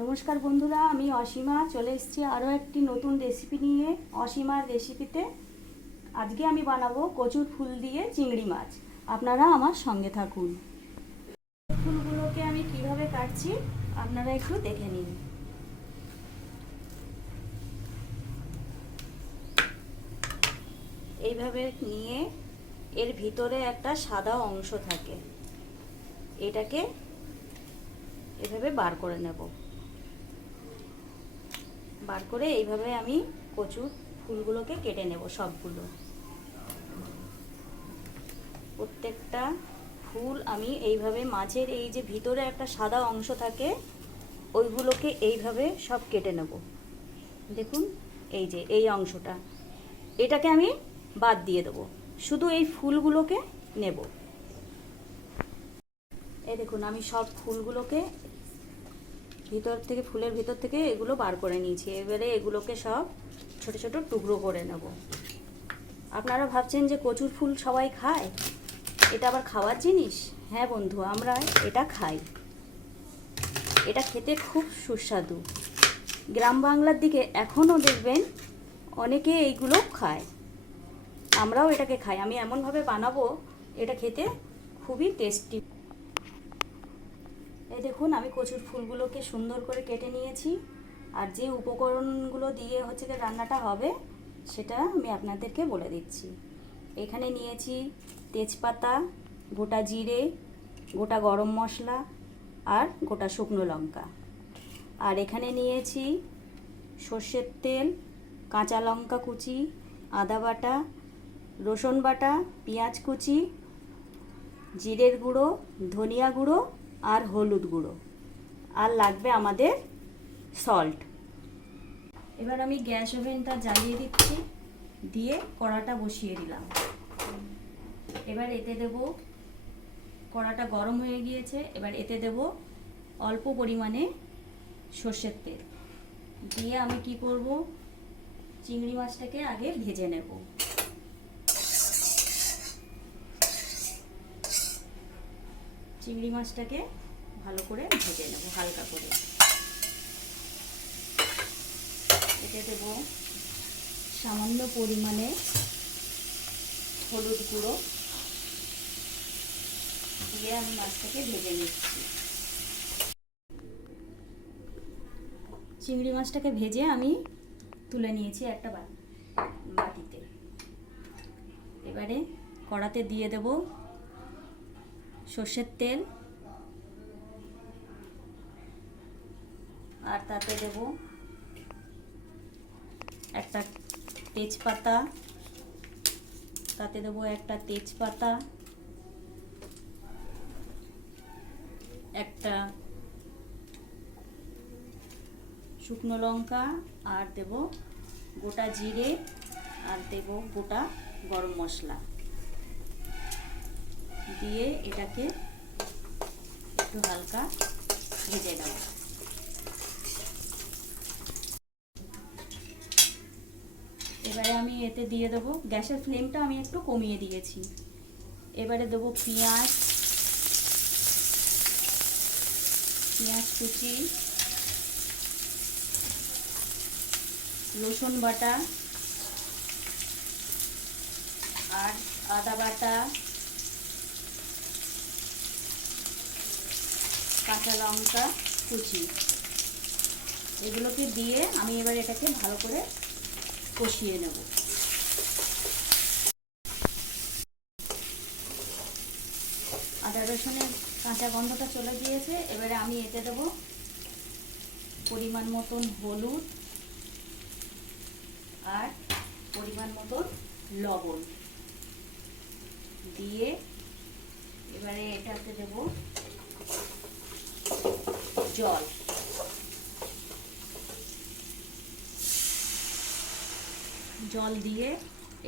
নমস্কার বন্ধুরা, আমি অসীমা চলে এসেছি আরও একটি নতুন রেসিপি নিয়ে। অসীমার রেসিপিতে আজকে আমি বানাবো কচুর ফুল দিয়ে চিংড়ি মাছ। আপনারা আমার সঙ্গে থাকুন। ফুলগুলোকে আমি কিভাবে কাটছি আপনারা একটু দেখে নিন। এইভাবে নিয়ে এর ভিতরে একটা সাদা অংশ থাকে, এটাকে এভাবে বার করে নেব। বার করে এইভাবে আমি কচুর ফুলগুলোকে কেটে নেব। সবগুলো প্রত্যেকটা ফুল আমি এইভাবে মাঝের এই যে ভিতরে একটা সাদা অংশ থাকে ওইগুলোকে এইভাবে সব কেটে নেব। দেখুন এই যে এই অংশটা, এটাকে আমি বাদ দিয়ে দেবো, শুধু এই ফুলগুলোকে নেব। এই দেখুন আমি সব ফুলগুলোকে ফুলের ভিতর থেকে এগুলো বার করে নিয়েছি। এবারে এগুলোকে সব ছোট ছোট টুকরো করে নেব। আপনারা ভাবছেন যে কচুর ফুল সবাই খায়, এটা আবার খাওয়ার জিনিস? হ্যাঁ বন্ধু, আমরা এটা খাই। এটা খেতে খুব সুস্বাদু। গ্রাম বাংলার দিকে এখনও দেখবেন অনেকে এইগুলো খায়, আমরাও এটাকে খাই। আমি এমনভাবে বানাবো এটা খেতে খুবই টেস্টি। এই দেখুন আমি কচুর ফুলগুলোকে সুন্দর করে কেটে নিয়েছি। আর যে উপকরণগুলো দিয়ে রান্নাটা হবে সেটা আমি আপনাদেরকে বলে দিচ্ছি। এখানে নিয়েছি তেজপাতা, গোটা জিরে, গোটা গরম মশলা আর গোটা শুকনো লঙ্কা। আর এখানে নিয়েছি সর্ষের তেল, কাঁচা লঙ্কা কুচি, আদা বাটা, রসুন বাটা, পেঁয়াজ কুচি, জিরের গুঁড়ো, ধনিয়া গুঁড়ো আর হলুদ গুঁড়ো। আর লাগবে আমাদের সল্ট। এবার আমি গ্যাস ওভেনটা জ্বালিয়ে দিচ্ছি, দিয়ে কড়াটা বসিয়ে দিলাম। এবার এতে দেব, কড়াটা গরম হয়ে গিয়েছে, এবার এতে দেব অল্প পরিমাণে সর্ষের তেল। দিয়ে আমি কি করব, চিংড়ি মাছটাকে আগে ভেজে নেব। চিংড়ি মাছটাকে ভালো করে ভেজে নেব, হালকা করে। এতে দেব সামান্য পরিমাণে হলুদ গুঁড়ো, দিয়ে আমি মাছটাকে ভেজে নিচ্ছি। চিংড়ি মাছটাকে ভেজে আমি তুলে নিয়েছি একটা বাটিতে। এবারে কড়াতে দিয়ে দেব সর্ষের তেল, আর তাতে দেব একটা তেজপাতা, একটা শুকনো লঙ্কা, আর দেব গোটা জিরে, আর দেব গোটা গরম মশলা। দিয়ে এটাকে একটু হালকা ভেজে নেব। এবারে আমি এতে দিয়ে দেবো, গ্যাসের ফ্লেমটা আমি একটু কমিয়ে দিয়েছি। এবারে দেবো পেঁয়াজ কুচি, রসুন বাটা আর আদা বাটা, কাঁচা লঙ্কা কুচি, এগুলোকে দিয়ে আমি এবার এটাকে ভালো করে কষিয়ে নেব। আদা রসুনের কাঁচা গন্ধটা চলে গিয়েছে। এবারে আমি এতে দেব পরিমাণ মতন হলুদ আর পরিমাণ মতন লবণ। দিয়ে এবারে এটাতে দেব জল দিয়ে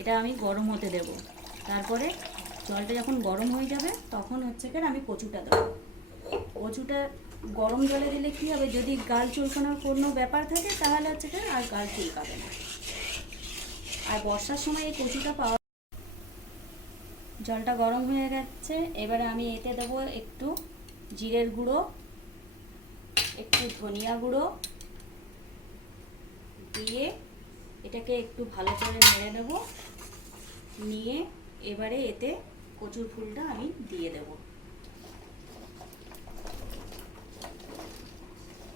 এটা আমি গরম হতে দেব। তারপরে জলটা যখন গরম হয়ে যাবে তখন আমি কচুটা দেবো। কচুটা গরম জলে দিলে কি হবে, যদি গাল চুলকানোর কোনো ব্যাপার থাকে তাহলে আর গাল চুলকাবে না। আর বর্ষার সময় এই কচুটা পাওয়া। জলটা গরম হয়ে গেছে, এবারে আমি এতে দেবো একটু জিরের গুঁড়ো, একটু ধনিয়া গুঁড়ো দিয়ে এটাকে একটু ভালো করে নেড়ে নেব। নিয়ে এবারে এতে কচুর ফুলটা আমি দিয়ে দেব।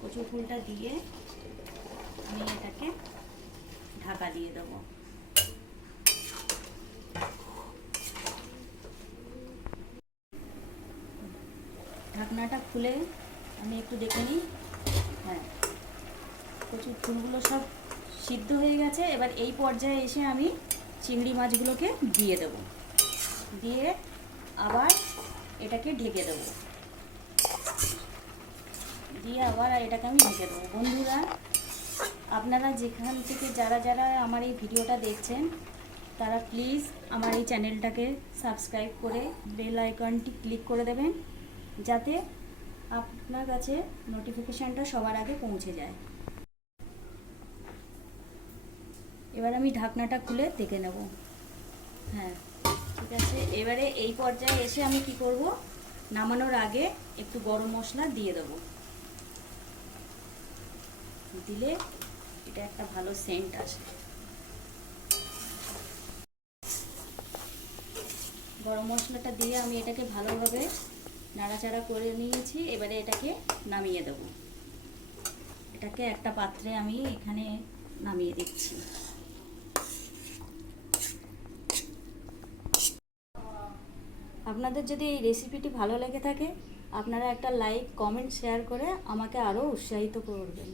কচুর ফুলটা দিয়ে আমি এটাকে ঢাকা দিয়ে দেব। ঢাকনাটা খুলে আমি একটু দেখে নিই। হ্যাঁ, কচুর ফুলগুলো সব সিদ্ধ হয়ে গেছে। এবার এই পর্যায়ে এসে আমি চিংড়ি মাছগুলোকে দিয়ে দেব। দিয়ে আবার এটাকে ঢেকে দেব। দিয়ে আবার এটাকে আমি ঢেকে দেবো। বন্ধুরা, আপনারা যেখান থেকে যারা যারা আমার এই ভিডিওটা দেখছেন তারা প্লিজ আমার এই চ্যানেলটাকে সাবস্ক্রাইব করে বেল আইকনটি ক্লিক করে দেবেন, যাতে আপনার কাছে নোটিফিকেশানটা সবার আগে পৌঁছে যায়। এবার আমি ঢাকনাটা খুলে দেখে নেব। হ্যাঁ, ঠিক আছে। এবারে এই পর্যায়ে এসে আমি কি করব, নামানোর আগে একটু গরম মশলা দিয়ে দেবো। দিলে এটা একটা ভালো সেন্ট আসে। গরম মশলাটা দিয়ে আমি এটাকে ভালোভাবে নাড়াচাড়া করে নিয়েছি। এবারে এটাকে নামিয়ে দেব। এটাকে একটা পাত্রে আমি এখানে নামিয়ে দিচ্ছি। আপনাদের যদি এই রেসিপিটি ভালো লেগে থাকে, আপনারা একটা লাইক, কমেন্ট, শেয়ার করে আমাকে আরও উৎসাহিত করবেন।